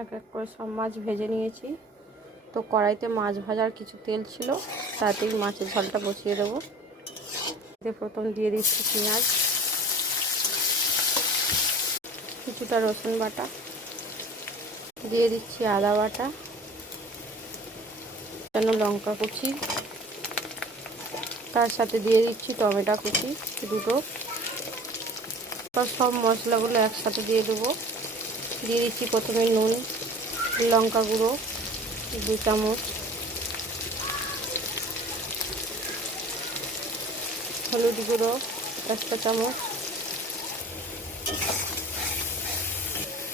এক এক করে সব মাছ ভেজে নিয়েছি। তো কড়াইতে মাছ ভাজার কিছু তেল ছিল, তাতেই মাছের ঝালটা বসিয়ে দেবো। প্রথম দিয়ে দিচ্ছি পেঁয়াজ, কিছুটা রসুন বাটা, দিয়ে দিচ্ছি আদা বাটা, লঙ্কা কুচি, তার সাথে দিয়ে দিচ্ছি টমেটো কুচি দুটো। সব মশলাগুলো একসাথে দিয়ে দেবো। দিয়ে দিচ্ছি প্রথমে নুন, লঙ্কা গুঁড়ো 2 চামচ, হলুদ গুঁড়ো 1 চামচ,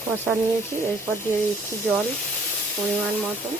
কষা নিয়েছি। এরপর দিয়ে দিচ্ছি জল পরিমাণ মতন।